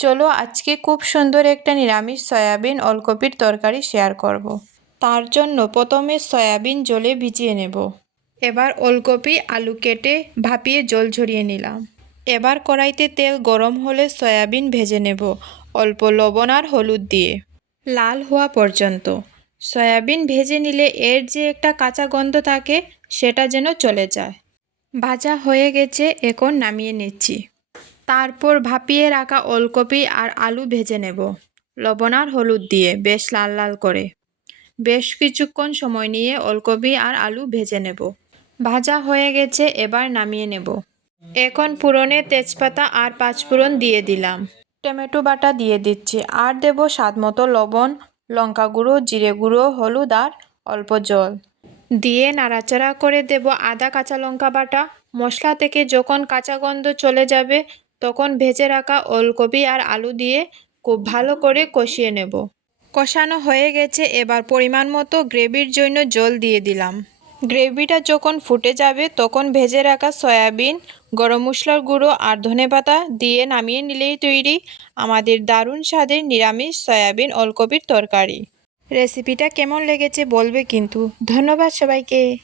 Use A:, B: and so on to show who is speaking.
A: চলো আজকে খুব সুন্দর একটা নিরামিষ সয়াবিন ওলকপির তরকারি শেয়ার করব। তার জন্য প্রথমে সয়াবিন জলে ভিজিয়ে নেব। এবার ওলকপি আলু কেটে ভাপিয়ে জল ঝরিয়ে নিলাম। এবার কড়াইতে তেল গরম হলে সয়াবিন ভেজে নেব, অল্প লবণ আর হলুদ দিয়ে। লাল হওয়া পর্যন্ত। সয়াবিন ভেজে নিলে এর যে একটা কাঁচা গন্ধ থাকে, সেটা যেন চলে যায়। ভাজা হয়ে গেছে, এখন নামিয়ে নিচ্ছি। তারপর ভাপিয়ে রাখা ওলকপি আর আলু ভেজে নেব। লবণ আর হলুদ দিয়ে বেশ লাল লাল করে। বেশ কিছুক্ষণ সময় নিয়ে ওলকপি আর আলু ভেজে নেব। ভাজা হয়ে গেছে, এবার নামিয়ে নেব। এখন পুরনে তেজপাতা আর পাঁচফোড়ন দিয়ে দিলাম। টমেটো বাটা দিয়ে দিচ্ছি। আর দেব স্বাদ মতো লবণ, লঙ্কা গুঁড়ো, জিরে গুঁড়ো, হলুদ আর অল্প জল। দিয়ে নাড়াচাড়া করে দেব আদা কাঁচা লঙ্কা বাটা। মশলা থেকে যখন কাঁচা গন্ধ চলে যাবে তখন ভেজে রাখা ওলকপি আর আলু দিয়ে খুব ভালো করে কষিয়ে নেব। কষানো হয়ে গেছে, এবার পরিমাণ মতো গ্রেভির জন্য জল দিয়ে দিলাম। গ্রেভিটা যখন ফুটে যাবে, তখন ভেজে রাখা সয়াবিন, গরম মশলার গুঁড়ো আর ধনে পাতা দিয়ে নামিয়ে নিলেই তৈরি আমাদের দারুণ স্বাদের নিরামিষ সয়াবিন ওলকপির তরকারি। রেসিপিটা কেমন লেগেছে বলবে কিন্তু। ধন্যবাদ সবাইকে।